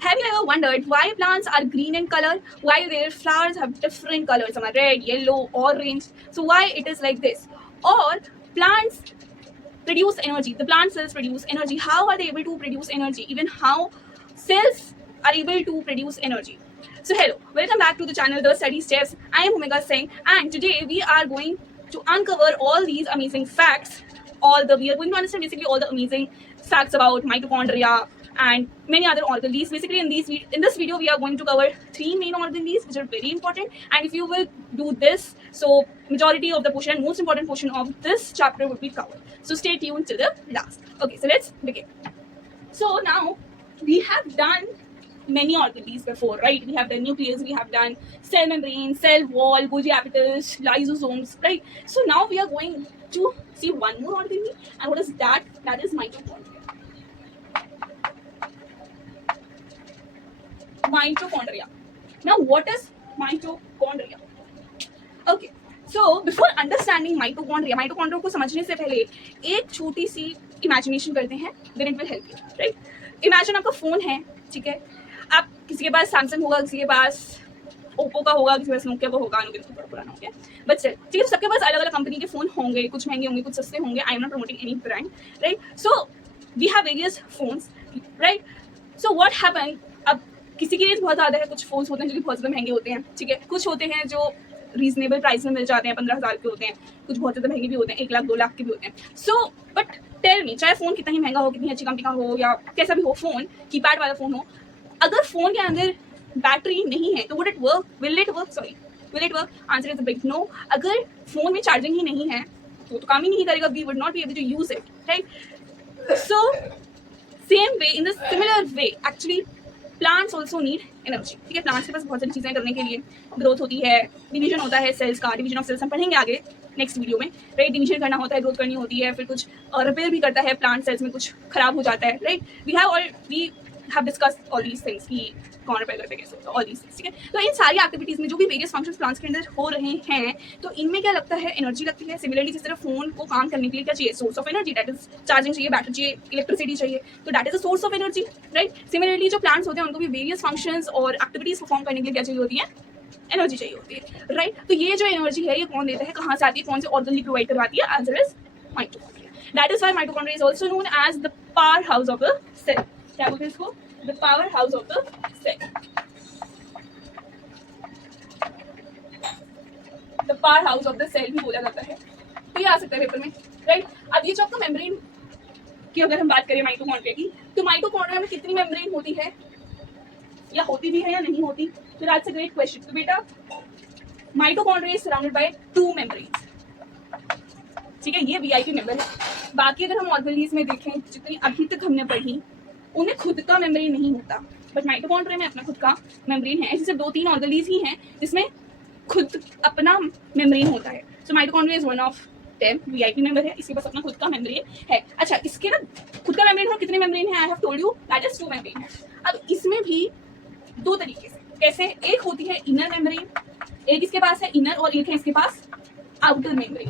Have you ever wondered why plants are green in color while their flowers have different colors? Some are red, yellow, orange. So why it is like this? Or plants produce energy. The plant cells produce energy. How are they able to produce energy? Even how cells are able to produce energy. So hello, welcome back to the channel The Study Steps. I am Omega Singh, and today we are going to uncover all these amazing facts. We are going to understand basically all the amazing facts about mitochondria and many other organelles. Basically, in this video, we are going to cover 3 main organelles which are very important. And if you will do this, so majority of the portion, most important portion of this chapter will be covered. So stay tuned to the last. Okay, so let's begin. So now we have done many organelles before, right? We have done nucleus, we have done cell membrane, cell wall, Golgi apparatus, lysosomes, right? So now we are going to see one more organelle, and what is that? That is mitochondria. Mitochondria. Now, what is mitochondria? Okay, so before understanding mitochondria को समझने से पहले एक छोटी सी imagination करते हैं, then it will help you, right? Imagine आपका phone है, ठीक है? आप किसी के पास सैमसंग होगा, किसी के पास ओप्पो का होगा, किसी के पास नोकिया का होगा, नोकिया तो थोड़ा पुराना हो गया, बट स्टिल ठीक है, सबके पास अलग अलग कंपनी के फोन होंगे, कुछ महंगे होंगे, कुछ सस्ते होंगे. I am not promoting any brand, right? So we have various phones, right? So what happen, अब किसी की रेंज बहुत ज़्यादा है, कुछ फोन्स होते हैं जो कि बहुत ज़्यादा महंगे होते हैं, ठीक है? कुछ होते हैं जो रीजनेबल प्राइस में मिल जाते हैं, 15,000 के होते हैं, कुछ बहुत ज़्यादा महंगे भी होते हैं, 1 लाख 2 लाख के भी होते हैं. सो बट टेल मी, चाहे फ़ोन कितना ही महंगा हो, कितनी अच्छी कंपनी का हो या कैसा भी हो, फ़ोन कीपैड वाला फ़ोन हो, अगर फ़ोन के अंदर बैटरी नहीं है तो will it work? Answer is a big no. अगर फ़ोन में चार्जिंग ही नहीं है तो काम ही नहीं करेगा. We would not be able to use it, right? So same way, in the similar way, actually plants also need energy. ठीक है, प्लांट्स के पास बहुत सारी चीज़ें करने के लिए, ग्रोथ होती है, डिवीजन होता है सेल्स का, डिवीजन ऑफ सेल्स हम पढ़ेंगे आगे नेक्स्ट वीडियो में, राइट? डिवीजन करना होता है, ग्रोथ करनी होती है, फिर कुछ रिपेयर भी करता है, प्लांट सेल्स में कुछ खराब हो जाता है, right? We have discussed all these things कि कौन रिपेयर करते कैसे होता है, ऑल दीज थिंग्स, ठीक है? तो इन सारी एक्टिविटीज़ में जो भी वेरियस फंक्शंस प्लांट्स के अंदर हो रहे हैं, तो इनमें क्या लगता है? एनर्जी लगती है. सिमिलरली जिस तरह फोन को काम करने के लिए क्या चाहिए? Source of energy, that is charging चाहिए, बैटरी चाहिए, इलेक्ट्रिसिटी चाहिए, तो that is a source of energy, right? Similarly जो प्लांट्स होते हैं उनको भी वेरियस फंक्शंस और एक्टिविटीज परफॉर्म करने के लिए क्या चाहिए होती है? एनर्जी चाहिए होती है, राइट? तो ये जो एनर्जी है ये कौन देता है, कहाँ से आती है, कौन से ऑर्गन प्रोवाइड करवाती है? Answer is mitochondria. That is why mitochondria is also known as the power house of the cell. क्या बोलते हैं इसको? The power house of the cell. The power house of the cell भी बोला जाता है. तो ये आ सकता है पेपर में, राइट? अब ये जो आपका मेम्ब्रेन की अगर हम बात करें माइटोकॉन्ड्रिया की, तो माइटोकॉन्ड्रिया में कितनी मेम्ब्रेन होती है, या होती भी है या नहीं होती? तो दैट्स अ ग्रेट क्वेश्चन. तो बेटा, mitochondria is surrounded by 2 membranes, ठीक है? ये वीआईपी मेंबर है. बाकी अगर हम ऑर्गेनेल्स में देखें, जितनी अभी तक हमने पढ़ी, उनमें खुद का मेम्ब्रेन नहीं होता, बट माइटोकॉन्ड्रिया में अपना खुद का मेम्ब्रेन है. ऐसे सिर्फ 2-3 ऑर्गेनेल्स ही हैं जिसमें खुद अपना मेम्ब्रेन होता है. So mitochondria is one of them, VIP member है, इसके पास अपना खुद का मेम्ब्रेन है. अच्छा, इसके ना खुद का मेम्ब्रेन हो, कितने मेम्ब्रेन है? I have told you that is 2 membrane है. अब इसमें भी 2 तरीके से, कैसे? एक होती है इनर मेम्ब्रेन, एक इसके पास है इनर और एक है इसके पास आउटर मेम्ब्रेन.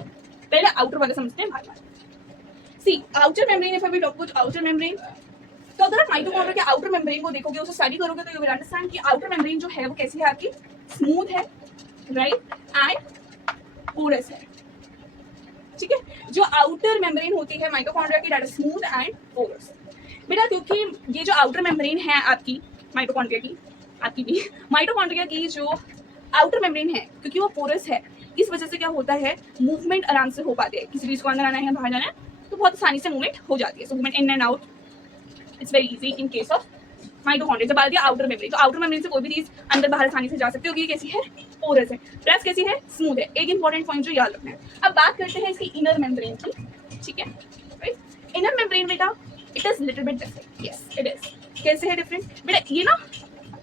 पहले आउटर वाला समझते हैं बार. See outer membrane, if I talk about outer membrane, तो अगर आप माइटोकॉन्ड्रिया के आउटर मेम्ब्रेन को देखोगे, उसे स्टडी करोगे, तो यू विल अंडरस्टैंड कि आउटर मेम्ब्रेन जो है वो कैसी है आपकी? स्मूथ है, राइट? एंड पोरस है, ठीक है? जो आउटर मेम्ब्रेन होती है माइटोकॉन्ड्रिया की, that is smooth and porous. बेटा, क्योंकि ये जो आउटर मेम्ब्रेन है आपकी माइटोकॉन्ड्रिया की, आपकी भी माइटोकॉन्ड्रिया की जो आउटर मेम्ब्रेन है, क्योंकि वो पोरस है, इस वजह से क्या होता है? मूवमेंट आराम से हो पाती है. किसी चीज को अंदर आना है, बाहर जाना है, तो बहुत आसानी से मूवमेंट हो जाती है. So movement in and out it's very easy in case of mitochondria. जब आ गया आउटर मेम्ब्रेन, तो आउटर मेम्ब्रेन से कोई भी चीज अंदर बाहर आसानी से जा सकती है. ये कैसी है? पोरस है. प्लस कैसी है? स्मूथ है. एक इंपॉर्टेंट पॉइंट जो याद रखना है. अब बात करते हैं इसकी इनर मेम्ब्रेन की, ठीक है? राइट? इनर मेम्ब्रेन बेटा, it is little bit different. Yes, it is. कैसे है डिफरेंट? बेटा, ये ना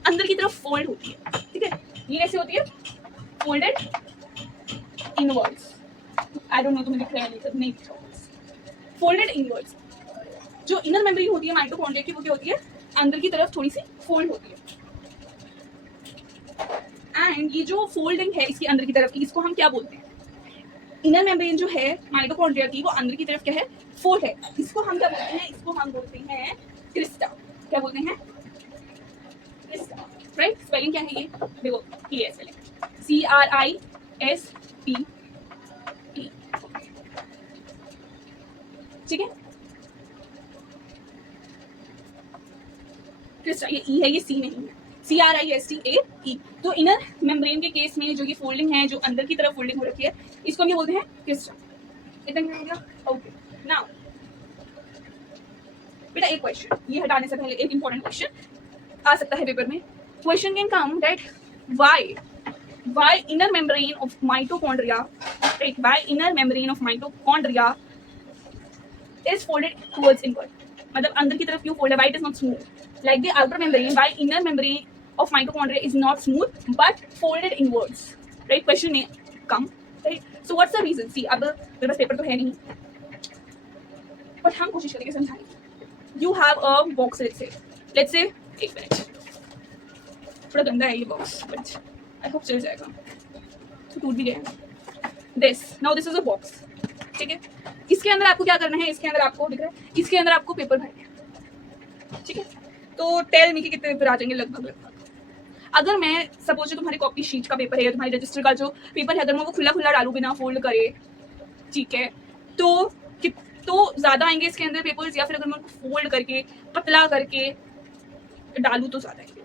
अंदर की तरफ फोल्ड होती है, ठीक है? ये कैसे होती है? Folded inwards. I don't know, तुम्हें दिख रहा है नहीं? Folded inwards. जो इनर मेम्ब्रेन होती है माइटोकॉन्ड्रिया की, वो क्या होती है? अंदर की तरफ थोड़ी सी फोल्ड होती है. एंड ये जो फोल्डिंग है इसकी अंदर की तरफ की, इसको हम क्या बोलते हैं? इनर मेम्ब्रेन जो है माइटोकॉन्ड्रिया की, वो अंदर की तरफ क्या है? फोल्ड है. इसको हम क्या बोलते हैं? इसको हम बोलते हैं क्रिस्टा. क्या बोलते हैं? स्पेलिंग क्या है ये देखो, ये है स्पेलिंग CRISP, ठीक है। क्रिस्टा, ये ई है, ये सी नहीं है, CRISTA। तो इनर मेम्ब्रेन के केस में जो ये फोल्डिंग है, जो अंदर की तरफ फोल्डिंग हो रखी है, इसको हम ये बोलते हैं क्रिस्टा। इतना क्लियर हो गया? ओके, नाउ बेटा एक क्वेश्चन, ये हटाने से पहले एक इंपॉर्टेंट क्वेश्चन आ सकता है पेपर में। Question can come that why inner membrane of mitochondria, right, why inner membrane of mitochondria is folded towards inward, मतलब अंदर की तरफ क्यों फोल्ड है, why it is not smooth like the outer membrane, why inner membrane of mitochondria is not smooth but folded inwards, right, question may come, right, so what's the reason? See, अब मेरे पास paper तो है नहीं, but हम कोशिश करेंगे समझाने की। you have a box, let's say एक मिनट, थोड़ा गंदा है ये बॉक्स, बट आई होप चल जाएगा, तो टूट भी गया। दिस इज अ बॉक्स, ठीक है। इसके अंदर आपको क्या करना है, इसके अंदर आपको दिख रहा है, इसके अंदर आपको पेपर भरना है, ठीक है। तो टेल मी कि कितने पेपर आ जाएंगे लगभग। अगर मैं सपोज तुम्हारी कॉपी शीट का पेपर है या तुम्हारे रजिस्टर का जो पेपर है, अगर मैं वो खुला खुला डालू बिना फोल्ड करे, ठीक है, तो ज़्यादा आएंगे इसके अंदर पेपर्स, या फिर अगर मैं उनको फोल्ड करके पतला करके डालूँ तो ज़्यादा आएंगे।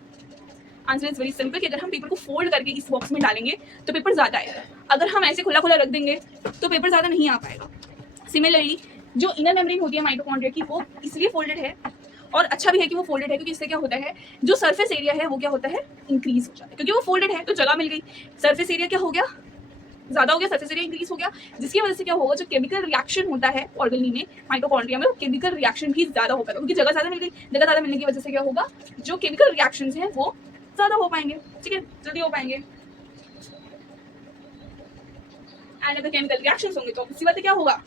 आंसर इज वेरी सिंपल कि अगर हम पेपर को फोल्ड करके इस बॉक्स में डालेंगे तो पेपर ज़्यादा आएगा, अगर हम ऐसे खुला खुला रख देंगे तो पेपर ज़्यादा नहीं आ पाएगा। सिमिलरली जो इनर मेम्ब्रेन होती है माइटोकॉन्ड्रिया की, वो इसलिए फोल्डेड है, और अच्छा भी है कि वो फोल्डेड है, क्योंकि इससे क्या होता है, जो सरफेस एरिया है वो क्या होता है, इंक्रीज हो जाता है, क्योंकि वो फोल्डेड है तो जगह मिल गई, सरफेस एरिया क्या हो गया, ज़्यादा हो गया, सरफेस एरिया इंक्रीज हो गया, जिसकी वजह से क्या होगा, जो केमिकल रिएक्शन होता है ऑर्गेनी में, माइटोकॉन्ड्रिया में, वो केमिकल रिएक्शन भी ज़्यादा हो पाएगा, क्योंकि जगह ज़्यादा मिल गई, जगह ज़्यादा मिलने की वजह से क्या होगा, जो केमिकल रिएक्शन हैं वो ज़्यादा हो पाएंगे, ठीक है, जल्दी हो पाएंगे। एंड अगर केमिकल रिएक्शंस होंगे तो इसी बात क्या होगा,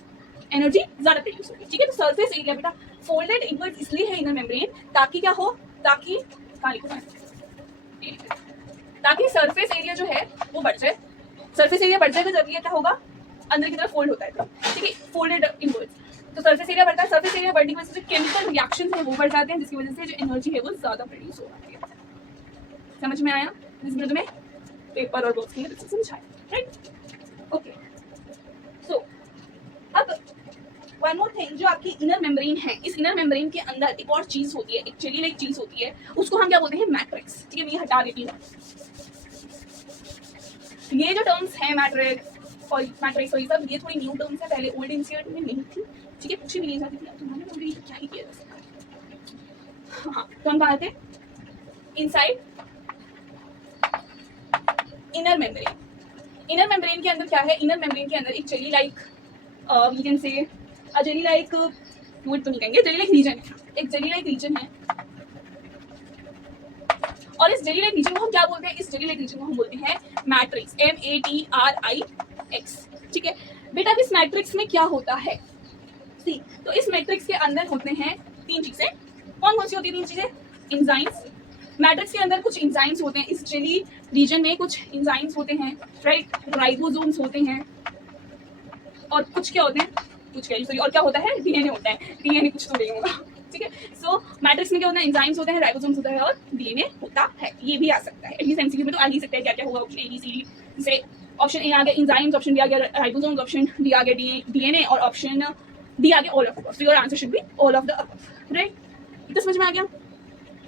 एनर्जी ज़्यादा प्रोड्यूस होगी, ठीक है। तो सरफेस एरिया बेटा फोल्डेड इनवर्ड इसलिए है इनर मेम्ब्रेन, ताकि क्या हो, ताकि सरफेस एरिया जो है वो बढ़ जाए, सरफेस एरिया बढ़ जाएगा जब ये क्या होगा, अंदर की तरफ फोल्ड होता है, ठीक है, फोल्डेड इनवर्ड, तो सरफेस एरिया बढ़ता है, सरफेस एरिया बढ़ने की वजह से जो केमिकल रिएक्शंस है वो बढ़ जाते हैं, जिसकी वजह से जो एनर्जी है वो ज़्यादा प्रोड्यूस हो जाती है। समझ में आया, जिसमें तुम्हें पेपर और बॉक्स की मदद से समझाया, राइट, ओके। सो अब वन मोर थिंग, जो आपकी इनर मेम्ब्रेन है, इस इनर मेम्ब्रेन के अंदर एक और चीज होती है, एक जेली लाइक चीज होती है, उसको हम क्या बोलते हैं, मैट्रिक्स, ठीक है। मैं ये हटा देती हूँ, ये जो टर्म्स है मैट्रिक्स और ये सब, ये थोड़ी न्यू टर्म्स है, पहले ओल्ड एनसीईआरटी में नहीं थी, ठीक है, पूछी भी नहीं जाती थी, तुम्हारे बोल रही क्या ही किया जा सकता है। हाँ, तो हम कहा थे inside inner membrane. Inner membrane के अंदर क्या है, इनर मेम्ब्रेन के अंदर एक jelly like, you can say jelly like fluid तो नहीं कहेंगे, जेली लाइक रीजन है, एक जेली लाइक रीजन है, और इस जेली लाइक रीजन को हम क्या बोलते हैं, इस जेली लाइक रीजन को हम बोलते हैं मैट्रिक्स, MATRIX, ठीक है बेटा। इस मैट्रिक्स में क्या होता है, सी, तो इस मैट्रिक्स के अंदर होते हैं तीन चीजें, कौन सी होती है तीन चीजें, एंजाइम्स, मैट्रिक्स के अंदर कुछ एंजाइम्स होते हैं, इस जेली रीजन में कुछ एंजाइम्स होते हैं, राइट, राइबोसोम्स होते हैं, और कुछ क्या होते हैं, कुछ क्या सॉरी, और क्या होता है, डीएनए होता है, डीएनए कुछ तो नहीं होगा, ठीक है। सो मैट्रिक्स में क्या होता है, एंजाइम्स होते हैं, राइबोसोम्स होता है, और डीएनए होता है। ये भी आ सकता है, एटलीस्ट एमसीक्यू में तो आ ही सकता है, क्या क्या होगा, ऑप्शन ABCD से, ऑप्शन ए आ गया एंजाइम्स, ऑप्शन बी आ गया राइबोसोम्स, ऑप्शन डी आ गया डीएनए, और ऑप्शन डी आ गया all of the above. So your answer should be all of the above, right. इतना समझ में आ गया,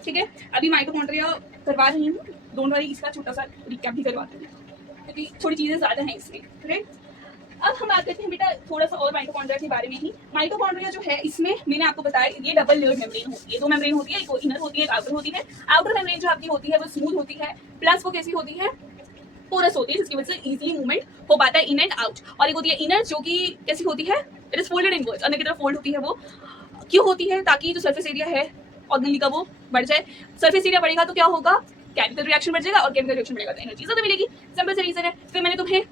ठीक है। अभी माइटोकॉन्ड्रिया करवा रही हूँ, डोंट वरी, इसका छोटा सा रिकैप भी करवा दूँगी, क्योंकि थोड़ी चीज़ें ज़्यादा हैं इसमें, राइट। अब हम बात करते हैं बेटा थोड़ा सा और माइटोकॉन्ड्रिया के बारे में ही। माइटोकॉन्ड्रिया जो है, इसमें मैंने आपको बताया ये डबल लेयर्ड मेम्ब्रेन होती है, दो मेम्ब्रेन होती है, एक इनर होती है, एक आउटर होती है। आउटर मेम्ब्रेन जो आपकी होती है वो स्मूथ होती है, प्लस वो कैसी होती है, पोरस होती है, जिसकी वजह से इजीली मूवमेंट हो पाता है इन एंड आउट। और एक होती है इनर, जो कि कैसी होती है, इट इज फोल्डेड इनवर्ड्स, अंदर की तरफ फोल्ड होती है। वो क्यों होती है, ताकि जो सर्फेस एरिया है ऑर्गेनली का वो बढ़ जाए। सर्फेस एरिया बढ़ेगा तो क्या होगा, केमिकल रिएक्शन बढ़ जाएगा, और केमिकल रिएक्शन बढ़ेगा तो एनर्जी ज़्यादा मिलेगी, सिंपल सा रीजन है। फिर मैंने तुम्हें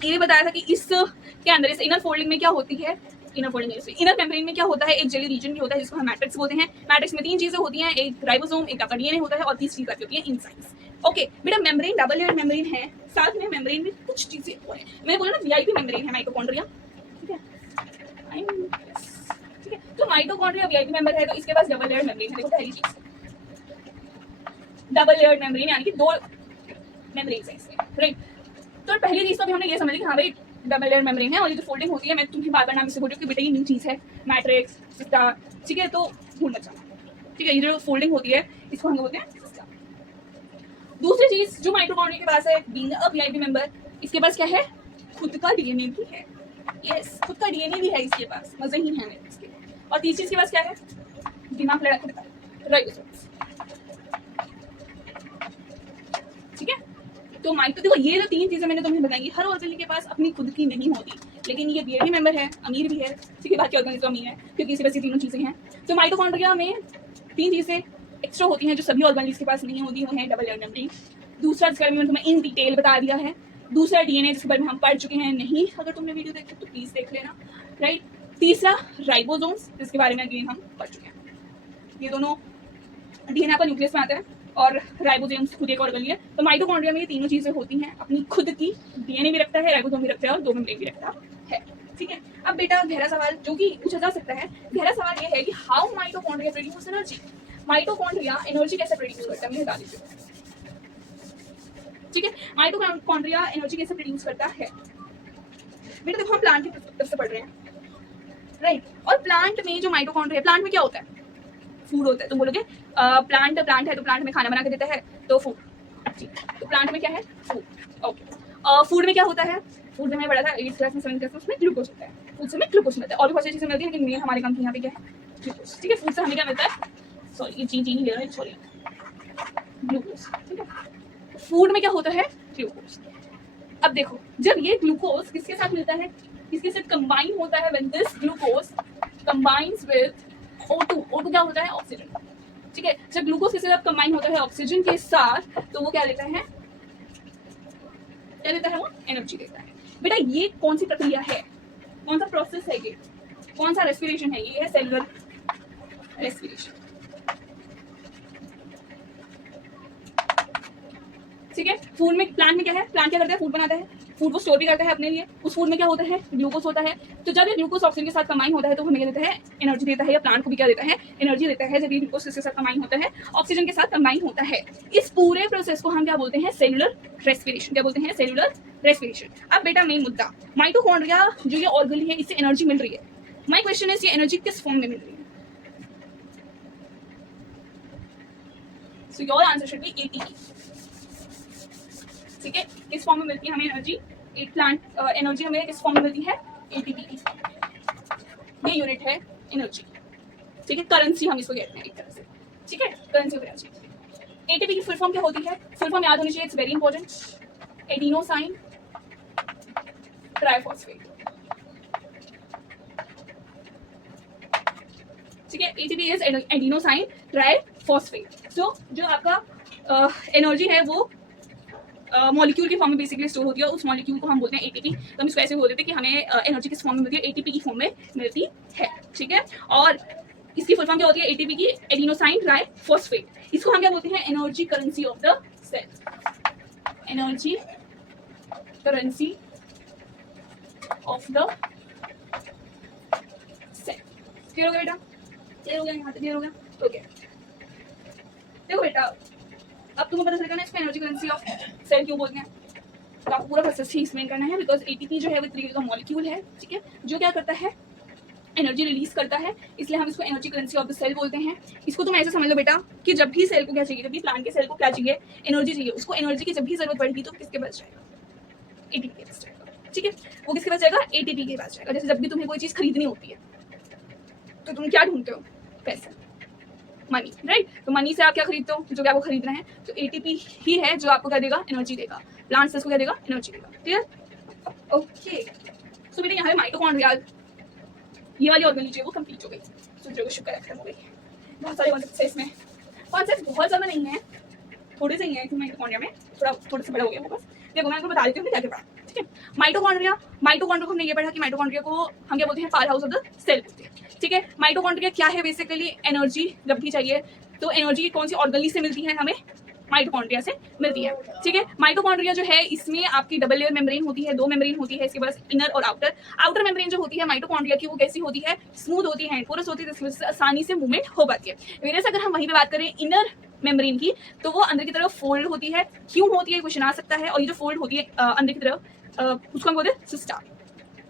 ये भी बताया था कि इस के अंदर इस इनर फोल्डिंग में क्या होती है, इनर फोल्डिंग इनर मेम्ब्रेन में क्या होता है, एक जेली रीजन भी होता है जिसको हम मैट्रिक्स बोलते हैं। मैट्रिक्स में तीन चीजें होती हैं, एक राइबोसोम, एक आपका डीएनए होता है, और तीसरी बात होती है एंजाइम्स। ओके बेटा, मेम्ब्रेन डबल लेयर मेम्ब्रेन है, साथ में मेम्ब्रेन में कुछ चीजें और हैं। मैंने बोला ना वीआईपी मेम्ब्रेन है माइटोकॉन्ड्रिया, ठीक है, ठीक है। तो माइटोकॉन्ड्रिया वीआईपी मेंबर है, तो इसके पास डबल लेयर मेम्ब्रेन है। देखो पहली चीज डबल लेयर्ड मेम्ब्रेन, यानी कि 2 मेम्ब्रेन्स हैं इसमें, राइट। तो पहली चीज तो अभी हमने ये समझ ली कि हाँ भाई डबल लेयर मेम्ब्रेन है, और ये जो फोल्डिंग होती है, मैं तुम्हें बार बार नाम से बोल रही हूँ कि बेटा ये न्यू चीज है, मैट्रिक्स सिस्टा, ठीक है, तो भूल मत जाना, ठीक है। ये जो फोल्डिंग होती है इसको हम बोलते हैं सिस्टा। दूसरी चीज जो माइटोकॉन्ड्रिया के पास है, बीइंग अ वीआईपी मेंबर, इसके पास क्या है, खुद का डीएनए भी है, यस खुद का डीएनए भी है इसके पास, मजे ही है मेरे इसके। और तीसरी चीज के पास क्या है, दिमाग लड़ा खुद का, राइबोसोम्स, ठीक है। तो माइटो देखो, ये जो 3 चीजें मैंने तुम्हें बताई, हर ऑर्गेनिल के पास अपनी खुद की नहीं होती, लेकिन ये वीआईपी मेंबर है, अमीर भी है, ठीक है, बाकी ऑर्गेनिल तो अमीर है क्योंकि इसके पास ये तीनों चीजें हैं। तो माइटोकॉन्ड्रिया में 3 चीजें एक्स्ट्रा होती हैं जो सभी ऑर्गेनिल्स के पास नहीं होती, वो है डबल लेयर मेम्ब्रेन। दूसरा जिसके बारे में तुम्हें इन डिटेल बता दिया है। दूसरा डीएनए जिसके बारे में हम पढ़ चुके हैं, नहीं अगर तुमने वीडियो देखी तो प्लीज देख लेना, राइट। तीसरा राइबोसोम्स, जिसके बारे में अगेन हम पढ़ चुके हैं। ये दोनों डीएनए का न्यूक्लियस में आते हैं और राइबोसोम्स खुद एक ऑर्गेनल है। तो माइटोकॉन्ड्रिया में ये तीनों चीजें होती हैं, अपनी खुद की, डीएनए भी रखता है, राइबोसोम भी रखता है और 2 मेम्ब्रेन भी रखता है, ठीक है। अब बेटा गहरा सवाल जो कि पूछा जा सकता है, गहरा सवाल ये है कि how mitochondria produce energy. Mitochondria energy कैसे प्रोड्यूस करता है, मुझे बता दीजिए, ठीक है। माइटोकॉन्ड्रिया एनर्जी कैसे प्रोड्यूस करता है, बेटा देखो हम प्लांट की पर्सपेक्टिव से पढ़ रहे हैं, राइट। और प्लांट में जो माइटोकॉन्ड्रिया, प्लांट में क्या होता है, फूड होता है। तुम बोलोगे प्लांट है तो प्लांट में खाना बना के देता है, तो फूड, तो प्लांट में क्या है, फूड, ओके। फूड में क्या होता है, फूड में मैंने पढ़ा था 8th क्लास में 7th क्लास में, उसमें ग्लूकोज होता है, फूड से हमें ग्लूकोज मिलता है, और भी बहुत सारी चीजें मिलती है, लेकिन मेन हमारे काम की यहाँ पे क्या है, ग्लूकोज, ठीक है। फूड से हमें क्या मिलता है, सॉरी ये चीनी ले रहा है, सॉरी ग्लूकोज, ठीक है। फूड में क्या होता है, ग्लूकोज। अब देखो जब ये ग्लूकोज किसके साथ मिलता है, किसके साथ कंबाइन होता है, when this glucose combines with O2, O2 क्या होता है, ऑक्सीजन, ठीक है। जब ग्लूकोज किसके साथ कंबाइन होता है ऑक्सीजन के साथ, तो वो क्या लेता है, क्या देता है, वो एनर्जी देता है। बेटा ये कौन सी प्रक्रिया है, कौन सा प्रोसेस है, ये कौन सा रेस्पिरेशन है, ये है सेलुलर रेस्पिरेशन, ठीक है। फूड में, प्लांट में क्या है, प्लांट क्या करता है, फूड बनाता है, फूड को स्टोर भी करता है अपने लिए, उस फूड में क्या होता है, ग्लूकोज होता है। तो जब ये ग्लूकोज ऑक्सीजन के साथ कंबाइन होता है तो हमें क्या देता है, एनर्जी देता है, या प्लांट को भी क्या देता है, एनर्जी देता है, जब ये ग्लूकोज के साथ कंबाइन होता है, ऑक्सीजन के साथ कंबाइन होता है। इस पूरे प्रोसेस को हम क्या बोलते हैं, सेलुलर रेस्पिरेशन, क्या बोलते हैं, सेलुलर रेस्पिरेशन। अब बेटा मेन मुद्दा, माइटोकॉन्ड्रिया जो ये ऑर्गेनल है, इससे एनर्जी मिल रही है। माई क्वेश्चन इज, ये एनर्जी किस फॉर्म में मिल रही है, so your answer should be ATP, ठीक है। किस फॉर्म में मिलती है हमें एनर्जी, एक प्लांट एनर्जी हमें किस फॉर्म में मिलती है, एटीपी की, ये यूनिट है एनर्जी, ठीक है। करेंसी हम इसको कहते हैं एक तरह से, ठीक है, करेंसी ऑफ एनर्जी। एटीपी की फुल फॉर्म क्या होती है, फुल फॉर्म याद होनी चाहिए, it's very important, adenosine triphosphate, ठीक है। ATP is adenosine triphosphate. तो जो आपका एनर्जी है वो मॉलिक्यूल की फॉर्म में बेसिकली स्टोर होती है, उस मॉलिक्यूल को हम बोलते हैं एटीपी। तो हम इसको ऐसे बोल देते हैं कि हमें एनर्जी किस फॉर्म में मिलती है, एटीपी की फॉर्म में मिलती है, ठीक है। और इसकी फुल फॉर्म क्या होती है, एटीपी की, एडिनोसाइन ट्राइफॉस्फेट। इसको हम क्या बोलते हैं, energy currency of the cell, energy currency of the cell. Clear हो गया बेटा, क्लियर हो गया, यहाँ तक क्लियर हो गया, ओके। देखो बेटा अब तुम्हें पता चलेगा ना इसको एनर्जी करेंसी ऑफ सेल क्यों बोलते हैं, तो आपको पूरा प्रोसेस ही एक्सप्लेन करना है, बिकॉज एटीपी जो है वो 3 का मॉलिक्यूल है, ठीक है, जो क्या करता है, एनर्जी रिलीज करता है, इसलिए हम इसको energy currency of the cell बोलते हैं। इसको तुम ऐसे समझ लो बेटा कि जब भी सेल को क्या चाहिए, जब भी प्लांट के सेल को क्या चाहिए, एनर्जी चाहिए, उसको एनर्जी की जब भी जरूरत पड़ेगी तो किसके पास जाएगा, एटीपी के पास जाएगा, ठीक है। वो किसके पास जाएगा, एटीपी के पास जाएगा। जैसे जब भी तुम्हें कोई चीज खरीदनी होती है तो तुम क्या ढूंढते हो, पैसा, मनी, राइट। तो मनी से आप क्या खरीदते हो, जो भी आपको खरीदना है, तो एटीपी ही है जो आपको क्या देगा, एनर्जी देगा, प्लांट से इसको क्या देगा, एनर्जी देगा, क्लियर, ओके। सो बेटा यहाँ पे माइटोकॉन्ड्रिया ये वाली ऑर्गेनल जो है वो कंप्लीट हो गई, सूत्रों को शुक्र खत्म हो गई। बहुत सारे कॉन्सेप्ट है इसमें, कॉन्सेप्ट बहुत ज़्यादा नहीं है, थोड़े से ही है, माइटोकॉन्ड्रिया में थोड़ा सा बड़ा हो गया वो बस। देखो मैं आपको बता देती हूँ क्या क्या पढ़ा, ठीक है। माइटोकॉन्ड्रिया को हमने ये पढ़ा कि माइटोकॉन्ड्रिया को हम क्या बोलते हैं, power house of the cell बोलते हैं, ठीक है। माइटोकॉन्ड्रिया क्या है, बेसिकली एनर्जी जब भी चाहिए तो एनर्जी कौन सी ऑर्गेनल से मिलती है, हमें माइटोकॉन्ड्रिया से मिलती है, ठीक है। माइटोकॉन्ड्रिया जो है इसमें आपकी डबल लेयर मेम्ब्रेन होती है, 2 मेम्ब्रेन होती है इसके पास, इनर और आउटर। आउटर मेम्ब्रेन जो होती है माइटोकॉन्ड्रिया की वो कैसी होती है, स्मूथ होती है, पोरस होती है, जिसमें आसानी से मूवमेंट हो पाती है। वेरस अगर हम वहीं पे बात करें इनर मेम्ब्रेन की, तो वो अंदर की तरफ फोल्ड होती है। क्यों होती है क्वेश्चन आ सकता है। और ये जो फोल्ड होती है अंदर की तरफ उसको हम बोलते हैं सिस्टा,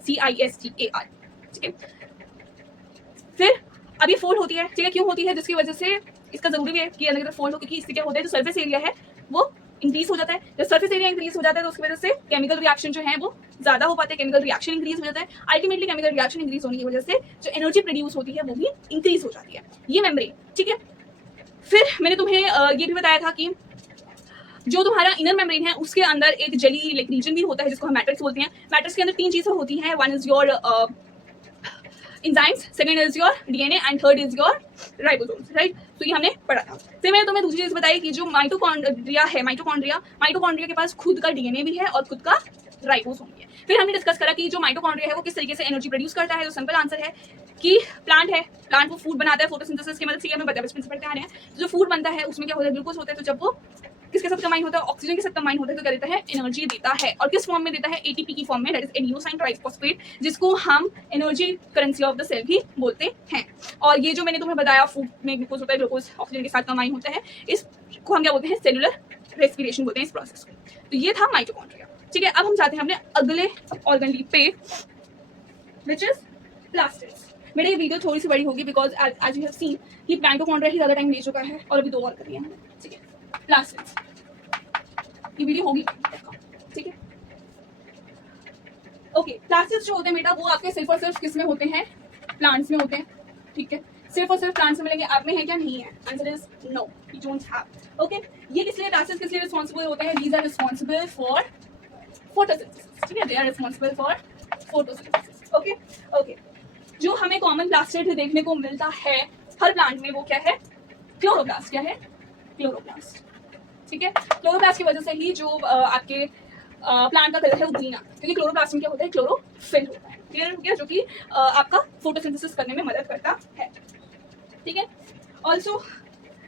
CISTA, ठीक है। फिर अब ये फोल्ड होती है, ठीक है, क्यों होती है, जिसकी वजह से इसका जरूरी है कि अंदर की तरफ फोल्ड हो, क्योंकि इससे क्या होता है जो सर्फेस एरिया है वो इंक्रीज हो जाता है। जब सर्फेस एरिया इंक्रीज हो जाता है तो उसकी वजह से केमिकल रिएक्शन जो है वो ज्यादा हो पाते हैं, केमिकल रिएक्शन इंक्रीज हो जाता है। अल्टीमेटली केमिकल रिएक्शन इंक्रीज होने की वजह से जो एनर्जी प्रोड्यूस होती है वो भी इंक्रीज हो जाती है, ये मेम्ब्रेन, ठीक है। फिर मैंने तुम्हें ये भी बताया था कि जो तुम्हारा इनर मेम्ब्रेन है उसके अंदर एक जेली लाइक रीजन भी होता है जिसको हम मैट्रिक्स बोलते हैं। मैट्रिक्स के अंदर 3 चीजें होती हैं, one is your enzymes, second is your DNA and third is your ribosomes, right? तो ये हमने पढ़ा था। फिर मैंने तुम्हें दूसरी चीज बताई कि जो माइटोकॉन्ड्रिया है, माइटोकॉन्ड्रिया के पास खुद का डीएनए भी है और खुद का राइबोसोम भी है। फिर हमने डिस्कस करा कि जो माइटोकॉन्ड्रिया है वो किस तरीके से एनर्जी प्रोड्यूस करता है। तो सिंपल आंसर है कि प्लांट है, प्लांट वो फूड बनाता है फोटोसिंथेसिस की मदद से, हमें बचपन से पढ़ते आ रहे हैं। जो फूड बनता है उसमें क्या होता है, ग्लूकोज होता है। तो जब वो किसके साथ कंबाइन होता है, ऑक्सीजन के साथ कंबाइन होता है, तो क्या देता है, एनर्जी देता है। और किस फॉर्म में देता है, एटीपी की फॉर्म में, दैट इज एडिनोसाइन ट्राइफॉस्फेट, जिसको हम energy currency of the cell भी बोलते हैं। और ये जो मैंने तुम्हें बताया फूड में ग्लूकोज होता है, ग्लूकोज ऑक्सीजन के साथ कंबाइन होता है, इसको हम क्या बोलते हैं, सेलुलर रेस्पिरेशन बोलते हैं इस प्रोसेस को। तो ये था माइटोकॉन्ड्रिया, ठीक है। अब हम जाते हैं अपने अगले ऑर्गन लीफ पे, विच इज प्लास्टिड्स। मेरी ये वीडियो थोड़ी सी बड़ी होगी बिकॉज आज यू हैव सीन कि माइटोकॉन्ड्रिया ही ज्यादा टाइम ले चुका है और अभी 2 और कर रही है, ठीक है। प्लास्टिड्स की वीडियो होगी, ठीक है। ओके, प्लास्टिड्स जो होते हैं बेटा वो आपके सिर्फ और सिर्फ किस में होते हैं, प्लांट्स में होते हैं, ठीक है। सिर्फ और सिर्फ प्लांट्स में मिलेंगे, आप में है क्या, नहीं है। Answer is no, you don't have. Okay, ये किस लिए प्लास्टिड्स किस लिए रिस्पांसिबल होते हैं, these are responsible for photosynthesis, ठीक है, they are responsible for photosynthesis. Okay okay, जो हमें कॉमन प्लास्टिड देखने को मिलता है हर प्लांट में वो क्या है, क्लोरोप्लास्ट। क्या है, क्लोरोप्लास्ट, ठीक है। क्लोरोप्लास्ट की वजह से ही जो आपके प्लांट का कलर है वो ग्रीन आता है, क्योंकि क्लोरोप्लास्ट में क्या होता है, क्लोरोफिल होता है, क्लियर हो गया, जो कि आपका फोटोसिंथेसिस करने में मदद करता है, ठीक है। ऑल्सो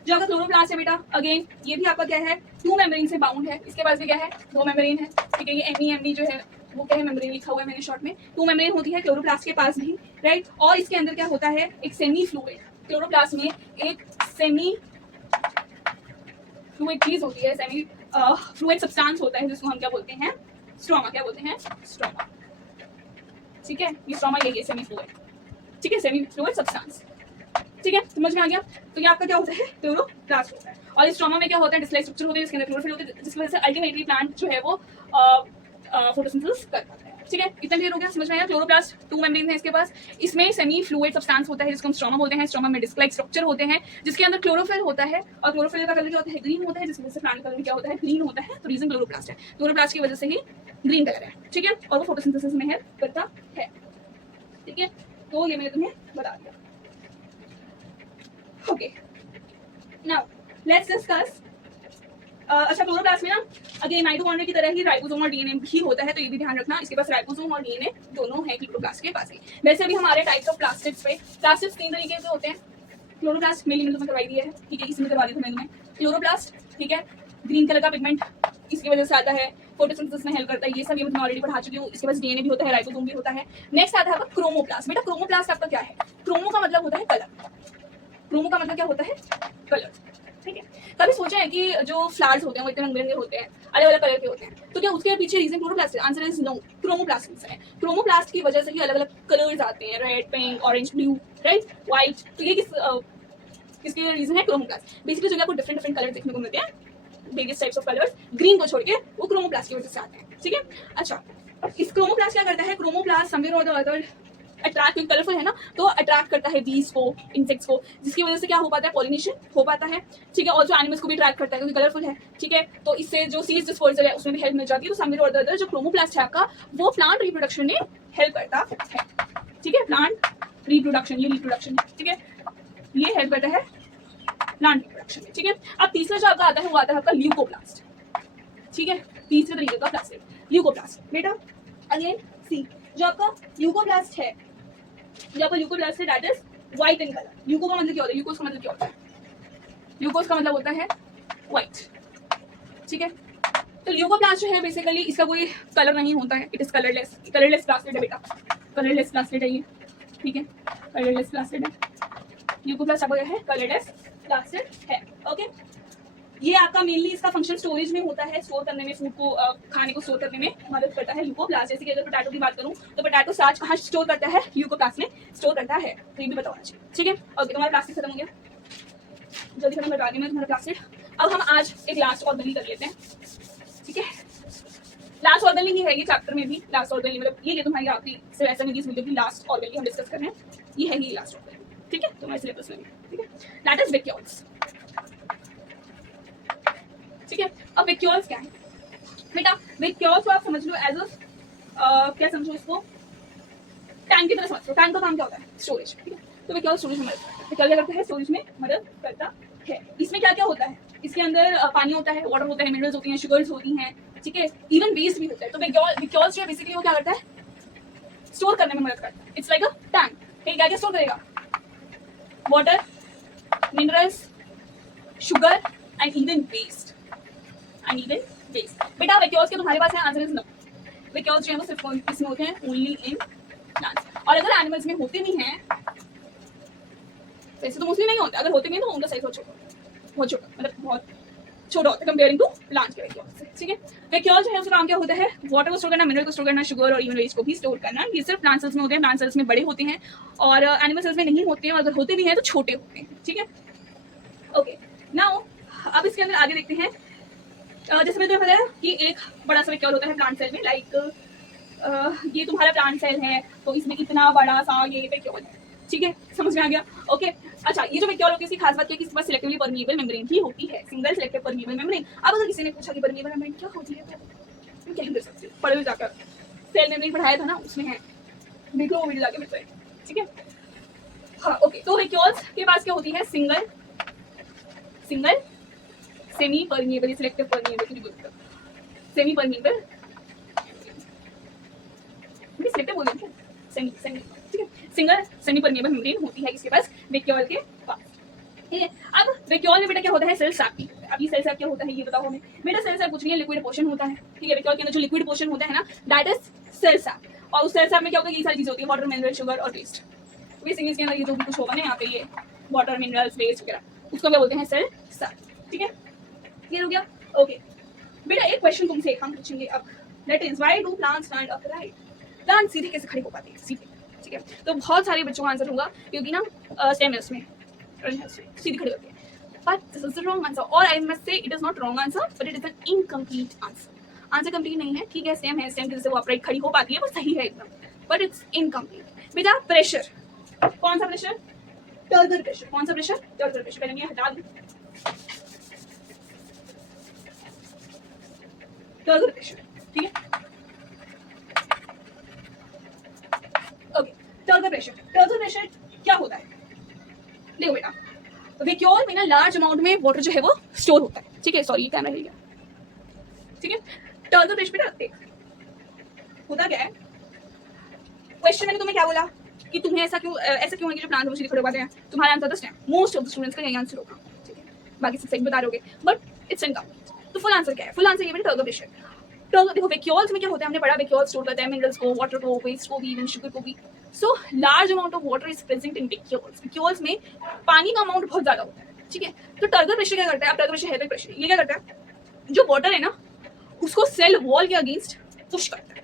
जो आपका क्लोरोप्लास्ट है बेटा, अगेन ये भी आपका क्या है, 2 मेम्ब्रेन से बाउंड है। इसके पास भी क्या है, 2 मेम्ब्रेन है, ठीक है। ये एमई जो है वो क्या है, मेम्ब्रेन लिखा हुआ है मैंने शॉर्ट में। 2 मेम्ब्रेन होती है क्लोरोप्लास्ट के पास भी, राइट। और इसके अंदर क्या होता है, एक सेमी फ्लूइड, क्लोरोप्लास्ट में एक सेमी फ्लूइड चीज होती है, सेमी फ्लूइड सब्सटेंस होता है, जिसको हम क्या बोलते हैं, स्ट्रोमा। क्या बोलते हैं, स्ट्रोमा, ठीक है। ये स्ट्रोमा यही है, सेमी फ्लूइड, ठीक है, सेमी फ्लूइड सब्सटेंस, ठीक है, समझ में आ गया। तो ये आपका क्या होता है, क्लोरोप्लास्ट होता है। और इस स्ट्रोमा में क्या होता है, डिस्प्ले स्ट्रक्चर होते हैं, जिसके अंदर क्लोरोफिल होते हैं, जिसकी वजह से अल्टीमेटली प्लांट जो है वो फोटोसिंथेसिस कर पाता है, ठीक है। इतना क्लियर हो गया, समझ में आया। क्लोरोप्लास्ट 2 मेम्ब्रेन है इसके पास, इसमें सेमी फ्लूइड सब्सटेंस होता है जिसको हम स्ट्रोमा बोलते हैं। स्ट्रोमा में डिस्क लाइक स्ट्रक्चर होते हैं जिसके अंदर क्लोरोफिल होता है, और क्लोरोफिल का कलर क्या होता है, ग्रीन होता है, जिसकी वजह से प्लांट कलर क्या होता है, ग्रीन होता है। तो रीजन क्लोरोप्लास्ट है, क्लोरोप्लास्ट की वजह से ही ग्रीन कलर है, ठीक है। और वो फोटोसिंथेसिस में हेल्प करता है, ठीक है। तो ये मैंने तुम्हें बता दिया। Okay, now let's discuss. अच्छा, क्लोरोप्लास्ट में ना अगेन माइटोकॉन्ड्रिया की तरह ही राइबोसोम और डीएनए भी होता है, तो ये भी ध्यान रखना, इसके पास राइबोसोम और डीएनए दोनों है क्लोरोप्लास्ट के पास ही। वैसे अभी हमारे टाइप्स ऑफ प्लास्टिड्स पे, प्लास्टिड्स 3 तरीके के होते हैं। क्लोरोप्लास्ट मेनली मैंने तुम्हें करवाई दिया है, ठीक है, इसमें करवा दी थी मैंने तुम्हें। क्लोरोप्लास्ट, ठीक है, ग्रीन कलर का पिगमेंट इसकी वजह से आता है, फोटोसिंथेसिस में हेल्प करता है, ये सब ये मैं ऑलरेडी पढ़ा चुकी हूँ। इसके पास डीएनए भी होता है, राइबोसोम भी होता है। नेक्स्ट आता है आपका क्रोमोप्लास्ट। बेटा क्रोमोप्लास्ट आपका क्या है, क्रोमो का मतलब होता है कलर, क्रोमो का मतलब क्या होता है, कलर, ठीक है। कभी सोचा है कि जो फ्लावर्स होते हैं वो इतने रंग बिरंगे होते हैं, अलग अलग कलर के होते हैं, तो क्या उसके पीछे रीजन क्लोरोप्लास्ट है? Answer is no, chromoplast reason है। क्रोमोप्लास्ट की वजह से ही अलग अलग कलर्स आते हैं, red, pink, orange, blue, right, white. तो ये किसके रीजन है, क्रोमोप्लास्ट। बेसिकली जो आपको डिफरेंट डिफरेंट कलर देखने को मिलते हैं, various types of colours, green को छोड़ के, वो क्रोमोप्लास्ट की वजह से आते हैं, ठीक है। अच्छा, इस क्रोमोप्लास्ट क्या करता है, क्रोमोप्लास्ट समवेयर और द अदर अट्रैक्ट, कलरफुल है ना, तो अट्रैक्ट करता है बीज को, इंसेक्ट्स को, जिसकी वजह से क्या हो पाता है, पॉलिनेशन हो पाता है, ठीक है। और जो एनिमल्स को भी अट्रैक्ट करता है क्योंकि कलरफुल है, ठीक है। तो इससे जो सीड्स डिस्पर्सल है उसमें भी हेल्प मिल जाती है। तो समवेयर और द अदर जो क्रोमोप्लास्ट है आपका, वो प्लांट रिप्रोडक्शन में हेल्प करता है, ठीक है। प्लांट रिप्रोडक्शन, ये रिप्रोडक्शन, ठीक है, ये हेल्प करता है प्लांट रिप्रोडक्शन में, ठीक है। अब तीसरा जो आपका आता है वो आता है आपका ल्यूकोप्लास्ट, ठीक है, तीसरे तरीके का प्लास्टिड, ल्यूकोप्लास्ट। बेटा अगेन सी, जो आपका ल्यूकोप्लास्ट है, जो आपका ल्यूकोप्लास्ट है that is white in colour. Leuco का मतलब क्या होता है, ल्यूकोस का मतलब क्या होता है, ल्यूकोस का मतलब होता है व्हाइट, ठीक है। तो ल्यूकोप्लास्ट जो है बेसिकली इसका कोई कलर नहीं होता है, it is colourless, colourless plastid है बेटा, कलरलेस प्लास्टिड है ये, ठीक है, कलरलेस प्लास्टिड है ल्यूकोप्लास्ट। आपका क्या है, कलरलेस प्लास्टिड है, ओके। ये आपका मेनली इसका फंक्शन स्टोरेज में होता है, स्टोर करने में, फूड को खाने को स्टोर करने में मदद करता है ल्यूकोप्लास्ट। जैसे कि अगर पोटैटो की बात करूं तो पोटैटो स्टार्च कहाँ स्टोर करता है? ल्यूकोप्लास्ट में स्टोर करता है। तो ये भी बताना चाहिए, ठीक है। ओके, तुम्हारा प्लास्टिक खत्म हो गया, जल्दी खत्म करवा दी मैं तुम्हारा प्लास्टिक। अब हम आज एक लास्ट ऑर्गेनिक कर लेते हैं, ठीक है। लास्ट ऑर्गेनिक ही है ये चैप्टर में भी, लास्ट ऑर्गेनिक मतलब ये तुम्हारी आखिरी से ऐसा नहीं, इस वीडियो की लास्ट ऑर्गेनिक हम डिस्कस कर रहे हैं, ये है ही लास्ट ऑर्गेनिक, ठीक है, तुम्हारे सिलेबस में भी, ठीक है। दैट इज वैक्यूल्स, ठीक है। अब वैक्यूल्स क्या है बेटा? वैक्यूल्स को आप समझ लो एज अ क्या समझो इसको, टैंक की तरह समझ लो। टैंक का काम क्या होता है? स्टोरेज, ठीक है। तो वैक्यूल स्टोरेज में मदद करता है। क्या करता है? स्टोरेज में मदद करता है। इसमें क्या क्या होता है? इसके अंदर पानी होता है, वाटर होता है, मिनरल्स होती हैं, शुगर्स होती हैं, ठीक है, इवन वेस्ट भी होता है। तो वैक्यूल्स जो है बेसिकली वो क्या करता है? स्टोर करने में मदद करता है। इट्स लाइक अ टैंक, ठीक, क्या क्या स्टोर करेगा? Water, minerals, sugar and even waste, बेटा वैक्यूल्स के तुम्हारे पास है? Answer is no. वैक्यूल्स जो है वो सिर्फ किसमें होते हैं? Only in plants. और अगर एनिमल्स में होते भी हैं, वैसे तो मोस्टली नहीं होते, अगर होते भी हैं तो उनका साइज बहुत छोटा, मतलब बहुत छोटा होता है कंपेयरिंग टू प्लांट्स के वैक्यूल्स, ठीक है। वैक्यूल जो है उसका काम क्या होता है? वाटर को स्टोर करना, मिनरल को स्टोर करना, शुगर और इवन वेस्ट को भी स्टोर करना। ये सिर्फ प्लांट सेल्स में होते हैं, प्लांट सेल्स में बड़े होते हैं और एनिमल सेल्स में नहीं होते हैं, अगर होते भी हैं तो छोटे होते हैं, ठीक है। ओके, नाउ अब इसके अंदर आगे देखते हैं। जैसे मैंने तुम्हें बताया कि एक बड़ा सा वैक्यूल होता है प्लांट सेल में, लाइक ये तुम्हारा प्लांट सेल है तो इसमें इतना बड़ा सा ये वैक्यूल है, ठीक है, समझ में आ गया। ओके, अच्छा, ये जो वैक्यूल होती है इसकी खास बात क्या है कि इसके पास सिलेक्टिवली परमिएबल मेम्ब्रेन ही होती है, सिंगल सिलेक्टिव परमिएबल मेम्ब्रेन। अब अगर किसी ने पूछा कि परमिएबल मेम्ब्रेन क्या होती है तो क्या कर सकते हैं? पढ़े जाकर सेल मेम्ब्रेन पढ़ाया था ना, उसमें है, देख लो वो वीडियो जाके मिलता है, ठीक है। हाँ, ओके, तो वैक्यूल्स के पास क्या होती है? Single semi permeable, selective permeable, semi permeable, selective बोल रहे हैं, सेमी, ठीक है, सिंगल सेमी परमिएबल मेम्ब्रेन होती है इसके पास वैक्यूल के पास, ठीक है। अब वैक्यूल में बेटा क्या होता है? Cell sap. अब ये सेल सैप क्या होता है ये बताओ हमें बेटा। सेल सैप कुछ नहीं है, लिक्विड पोर्शन होता है, ठीक है। वैक्यूल के अंदर जो लिक्विड पोर्शन होता है ना, दैट इज सेल सैप। और उस सेल सैप में क्या होता है? ये सारी चीजें होती है, वाटर, मिनरल, शुगर और वेस्ट। बेसिकली इसके अंदर ये जो भी कुछ होगा ना यहाँ पे, ये वाटर, मिनरल्स, वेस्ट वगैरह, उसको क्या बोलते हैं? सेल सैप, ठीक है। क्लियर हो गया? ओके बेटा, एक क्वेश्चन तुमसे हम पूछेंगे अब, that is why do plants stand upright? Plant सीधे कैसे खड़े हो पाते हैं? सीधे, ठीक है। तो बहुत सारे बच्चों का आंसर होगा क्योंकि ना स्टेम में सीधे खड़े होते हैं, but this is the wrong answer, और I must say it is not wrong answer, but it is an incomplete answer. Answer complete नहीं है, ठीक है, सेम है, सेम जैसे वो अपराइट खड़ी हो पाती है वो सही है एकदम, बट इट्स इनकम्प्लीट। बेटा प्रेशर, कौन सा प्रेशर? Turgor pressure. कौन सा प्रेशर? Turgor pressure. पहले मैं हटा दूं, टर्गर प्रेशर, ठीक है। ओके, टर्गर प्रेशर क्या होता है? देखो बेटा, वैक्यूल में ना लार्ज अमाउंट में वाटर जो है वो स्टोर होता है, ठीक है। सॉरी, कैमरा हिल गया, ठीक है। टर्गर प्रेशर बेटा देख होता क्या है? क्वेश्चन मैंने तुम्हें क्या बोला कि तुम्हें ऐसा क्यों है कि जो प्लांट सीधे खड़े हो पाते हैं? तुम्हारा आंसर था stem. Most of the students का यही आंसर होगा, ठीक है। बाकी सब सही बता रहे होगे, बट इट्स इनकम्प्लीट। तो फुल आंसर क्या है? फुल आंसर ये बेटा टर्गर प्रेशर। देखो वैक्यूल्स में क्या होता है, हमने पढ़ा वैक्यूल स्टोर करता है मिनरल्स को, वाटर को, वेस्ट को भी, इवन शुगर को भी। So large amount of water is present in vacuoles. Vacuoles में पानी का अमाउंट बहुत ज्यादा होता है, ठीक है। तो टर्गर प्रेशर क्या करता है? अब टर्गर प्रेशर है तो प्रेशर, ये क्या करता है? जो वाटर है ना उसको सेल वॉल के अगेंस्ट पुश करता है,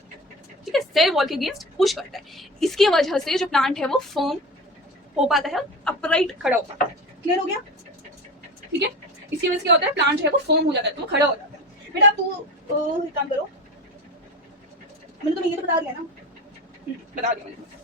ठीक है, सेल वॉल के अगेंस्ट पुश करता है। इसकी वजह से जो प्लांट है वो फर्म हो पाता है, अपराइट खड़ा हो पाता है। क्लियर हो गया? ठीक है, इसकी वजह से क्या होता है? प्लांट जो है वो फर्म हो जाता है, तो खड़ा हो जाता है। बेटा तू एक काम करो, मैंने तुम्हें ये तो बता दिया ना, बता दिया मैंने।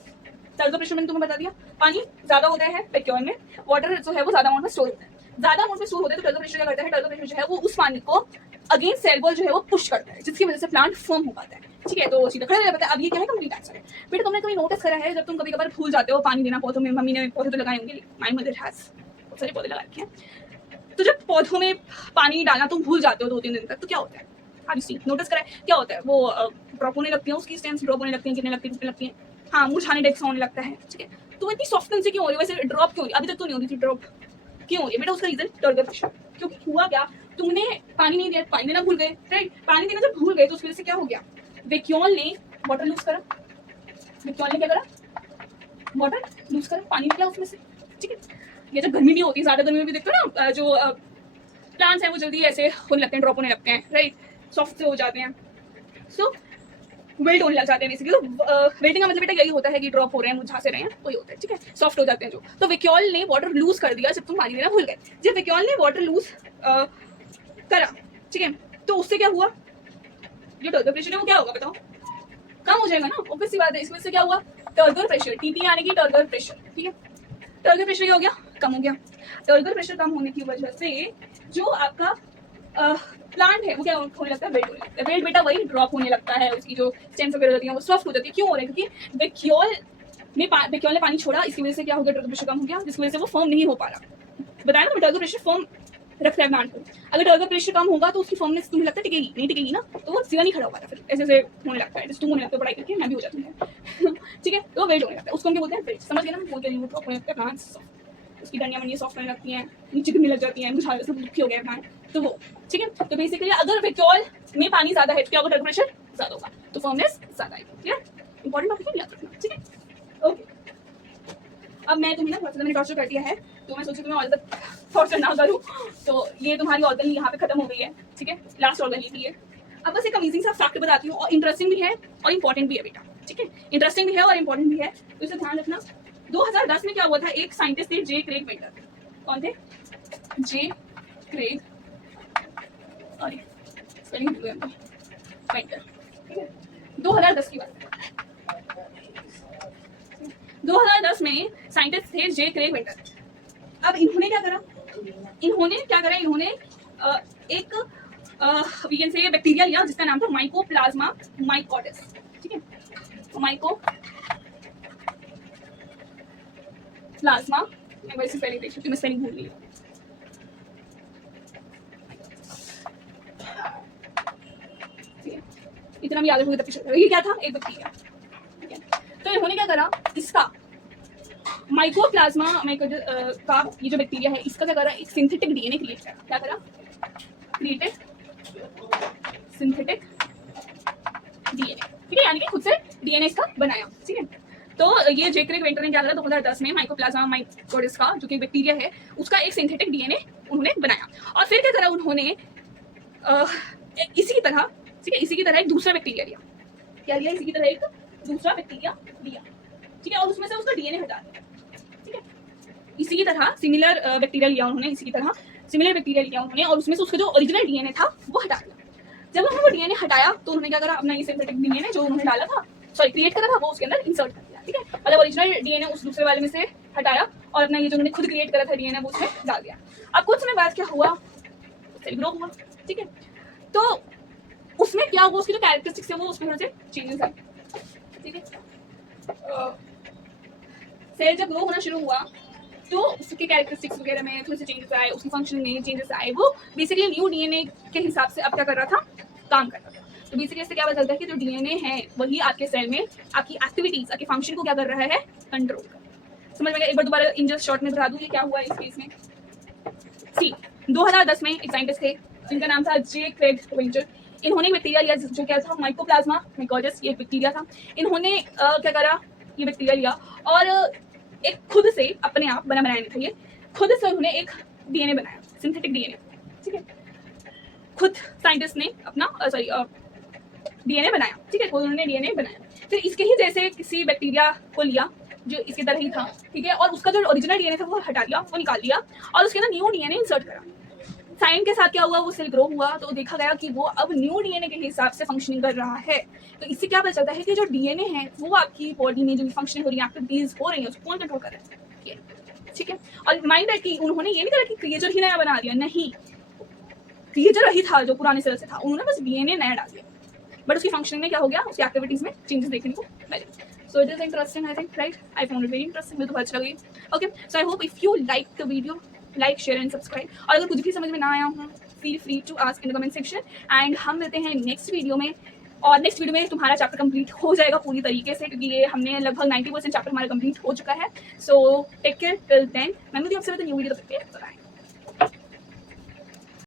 टर्गर प्रेशर मैंने तुम्हें बता दिया, पानी ज्यादा होता है वैक्यूल में, वाटर जो है वो ज्यादा अमाउंट में स्टोर होता है। ज्यादा अमाउंट में स्टोर होता है तो टर्गर प्रेशर क्या करता है? टर्गर प्रेशर जो है वो उस पानी को अगेंस्ट सेल वॉल जो है वो पुश करता है, जिसकी वजह से प्लांट फर्म हो पाता है, ठीक है। तो सीधा खड़ा रह जाता है। अब ये क्या है? कंप्लीट आंसर है। बेटा तुमने कभी नोटिस करा है जब तुम कभी कभार भूल जाते हो पानी देना पौधों में? मम्मी ने पौधे तो लगाए होंगे, माय मदर हैज बहुत सारे पौधे लगा रखे हैं, तो जब पौधों में पानी डालना तुम भूल जाते हो 2-3 दिन तक, तो क्या होता है? नोटिस करा है क्या होता है? वो ड्रॉप होने लगती है, उसकी स्टेम्स ड्रॉप होने लगती हैं, गिरने लगती है, टूटने लगती हैं, हाँ, मुरझाने टाइप से होने लगता है, ठीक है। तो इतनी सॉफ्टन से क्यों हो रही है? वैसे ड्रॉप क्यों हो रही है? अभी तक तो नहीं होती थी ड्रॉप, क्यों हो रही है बेटा? उसका रीजन टर्गर प्रेशर। क्योंकि हुआ क्या, तुमने पानी नहीं दिया, पानी देना भूल गए, राइट? पानी देना जब भूल गए तो उसकी वजह से क्या हो गया? वैक्यूल ने वाटर लूज करा, वैक्यूल ने क्या करा? वाटर लूज करा, पानी निकला उसमें से, ठीक है। ये जब गर्मी भी होती है, ज्यादा गर्मी में भी देखते हो ना, जो प्लांट्स हैं वो जल्दी ऐसे होने लगते हैं, ड्रॉप होने लगते हैं, राइट, सॉफ्ट से हो जाते हैं, सो विल्ट होने लग जाते हैं बेसिकली। तो विल्टिंग का मतलब बेटा यही होता है कि ड्रॉप हो रहे हैं, मुरझा से रहे हैं, वही होता है, ठीक है, सॉफ्ट हो जाते हैं जो। तो विक्योल ने वाटर लूज कर दिया जब तुम पानी देना भूल गए। जब विक्योल ने वाटर लूज करा, ठीक है, तो उससे क्या हुआ, जो टर्गर प्रेशर है वो क्या होगा बताओ, कम हो जाएगा ना, ऑब्वियस सी बात है। इसमें से क्या हुआ, टर्गर प्रेशर, टीपी यानी कि टर्गर प्रेशर, ठीक है, टर्गर प्रेशर क्या हो गया, कम हो गया। टर्गर प्रेशर कम होने की वजह से जो आपका प्लांट है वो क्या होने लगता है, वेट होने लगता है। वेट बेटा वही ड्रॉप होने लगता है, उसकी जो स्टेम्स वगैरह होती हैं वो सॉफ्ट हो जाती है। क्यों हो रहा है, क्योंकि विक्योल ने पानी छोड़ा, इसकी वजह से क्या हो गया, टर्गर प्रेशर कम हो गया, जिसकी वजह से वो फर्म नहीं हो पा रहा। बताया ना, टर्गर प्रेशर फर्म रखता है प्लांट को। अगर टर्गर प्रेशर कम होगा तो उसकी फर्मनेस तुम्हें लगता है टिकेगी नहीं, टिकेगी ना, तो वो सीधा नहीं खड़ा हो पाता, फिर ऐसे ऐसे होने लगता है, जैसे तुम होने लगता है पढ़ाई करके, मैं भी हो जाती हूँ ठीक है, तो वेट होने लगता है, उसको हम क्या बोलते हैं, वेट। समझ गए ना, बोल के नहीं ड्रॉप होने लगता है प्लांट्स, उसकी डंडियां मंडियां सॉफ्ट होने लगती हैं, नीचे गिरने लग जाती हैं, मुझे सब दुखी हो गया प्लांट, तो वो, ठीक है। तो बेसिकली अगर विक्योल में पानी ज्यादा है तो क्या होगा, टर्गर प्रेशर ज्यादा होगा, तो फर्मनेस ज्यादा आएगी, ठीक है। इंपॉर्टेंट टॉपिक है, याद रखना, ठीक है, ओके। अब मैं तुम्हें ना थोड़ा सा मैंने टॉर्चर कर दिया है, तो मैं सोची तुम्हें और ज़्यादा टॉर्चर ना करूँ, तो ये तुम्हारी ऑर्गन यहाँ पे खत्म हो गई है, ठीक है, लास्ट ऑर्गन ये थी है। अब बस एक अमेजिंग सा फैक्ट बताती हूँ, और इंटरेस्टिंग भी है और इंपॉर्टेंट भी है बेटा, ठीक है, इंटरेस्टिंग भी है और इंपॉर्टेंट भी है, तो इसे ध्यान रखना। 2010 में क्या हुआ था, एक साइंटिस्ट थे जे क्रेग वेंटर, कौन थे, जे क्रेग, सॉरी स्पेलिंग भूल गया वेंटर, ठीक है, 2010 की बात है। 2010 में साइंटिस्ट थे जे क्रेग वेंटर। अब इन्होंने क्या करा, इन्होंने एक वी कैन से बैक्टीरिया लिया जिसका नाम था माइकोप्लाज्मा माइकोटिस, ठीक है, माइकोप्लाज्मा, मैं वैसे स्पेलिंग देख सकती हूँ, मैं स्पेलिंग भूल गई, ठीक है, इतना भी याद रखोगे तब। ये क्या था, एक बैक्टीरिया, ठीक है। तो इन्होंने क्या करा, इसका माइकोप्लाज्मा का ये जो बैक्टीरिया है, इसका क्या करा, एक सिंथेटिक डीएनए क्रिएट करा, क्या करा, क्रिएटेड सिंथेटिक डीएनए, ठीक है, यानी कि खुद से डीएनए इसका बनाया, ठीक है। तो ये जे क्रेग वेंटर ने क्या करा, 2010 में माइकोप्लाज्मा माइकोटिस का जो कि बैक्टीरिया है उसका एक सिंथेटिक डीएनए उन्होंने बनाया, और फिर क्या करा उन्होंने इसी की तरह, ठीक है, इसी की तरह एक दूसरा बैक्टीरिया लिया, क्या लिया, इसी की तरह एक दूसरा बैक्टीरिया लिया, ठीक है, और उसमें से उसका डीएनए हटा दिया, ठीक है, इसी की तरह सिमिलर बैक्टीरिया लिया उन्होंने, इसी की तरह सिमिलर बैक्टीरिया लिया उन्होंने, और उसमें से उसका जो ओरिजिनल डीएनए था वो हटा दिया। जब उन्होंने वो डीएनए हटाया तो उन्होंने क्या करा, अपना ये सिंथेटिक डीएनए जो उन्होंने डाला था, सॉरी क्रिएट करा था, वो उसके अंदर इंसर्ट कर दिया, ठीक है, मतलब ओरिजिनल डीएनए उस दूसरे वाले में से हटाया और अपना ये जो उन्होंने खुद क्रिएट करा था डीएनए वो उसमें डाल दिया। अब कुछ समय बाद क्या हुआ, सेल ग्रो हुआ, ठीक है, तो उसमें क्या हुआ, उसकी जो कैरेक्टरिस्टिक्स है वो उसमें थोड़े से चेंजेस आए, ठीक है। सेल जब ग्रो होना शुरू हुआ तो उसके कैरेक्टरिस्टिक्स वगैरह में थोड़े से चेंजेस आए, उसकी फंक्शन में चेंजेस आए, वो बेसिकली न्यू डीएनए के हिसाब से अब क्या कर रहा था, काम कर रहा था। तो बेसिकली इससे क्या पता चलता है कि जो डीएनए है वही आपके सेल में आपकी एक्टिविटीज, आपके फंक्शन को क्या कर रहा है, कंट्रोल कर रहा है। समझ में? एक बार दोबारा इन जस्ट शॉर्ट में बता दूं कि क्या हुआ इस केस में। सी 2010 में एक साइंटिस्ट थे जिनका नाम था जे क्रेग वेंटर। इन्होंने बैक्टीरिया लिया जो क्या था, माइकोप्लाज्मा माइकोटिस, ये बैक्टीरिया था। इन्होंने क्या करा, ये बैक्टीरिया लिया और एक खुद से अपने आप बनाया नहीं था, ये खुद से उन्होंने एक डीएनए बनाया, सिंथेटिक डीएनए, ठीक है, खुद साइंटिस्ट ने अपना डीएनए बनाया, ठीक है, उन्होंने डीएनए बनाया। फिर इसके ही जैसे किसी बैक्टीरिया को लिया जो इसकी तरह ही था, ठीक है, और उसका जो ओरिजिनल डीएनए था वो हटा दिया, वो निकाल दिया और उसके अंदर न्यू डीएनए इंसर्ट करा। साइन के साथ क्या हुआ, वो सेल ग्रो हुआ तो देखा गया कि वो अब न्यू डीएनए के हिसाब से फंक्शनिंग कर रहा है। तो इससे क्या पता चलता है कि जो डीएनए है वो आपकी बॉडी में जो फंक्शनिंग हो रही है, एक्टिविटीज हो रही है, उसको कौन कंट्रोल कर रहा है, ठीक है। और माइंड है कि उन्होंने ये नहीं करा कि क्रिएचर ही नया बना दिया, नहीं, क्रिएचर वही था जो पुराने सेल से था, उन्होंने बस डीएनए नया डाल दिया, बट उसकी फंक्शनिंग में क्या हो गया, उसकी एक्टिविटीज में चेंजेस देखने को मिले। So it is interesting, I think, right? I found it very interesting. मुझे तो अच्छा लगी। Okay, so I hope if you like the video, like, share and subscribe. और अगर कुछ भी समझ में ना आया हो, feel free to ask in the comment section. And हम मिलते हैं नेक्स्ट वीडियो में, और नेक्स्ट वीडियो में तुम्हारा चैप्टर कंप्लीट हो जाएगा पूरी तरीके से, क्योंकि ये हमने लगभग 90% चैप्टर हमारा कंप्लीट हो चुका है। So take care till then. मैं मिलती हूँ आपसे न्यू वीडियो, तब तक के बाय।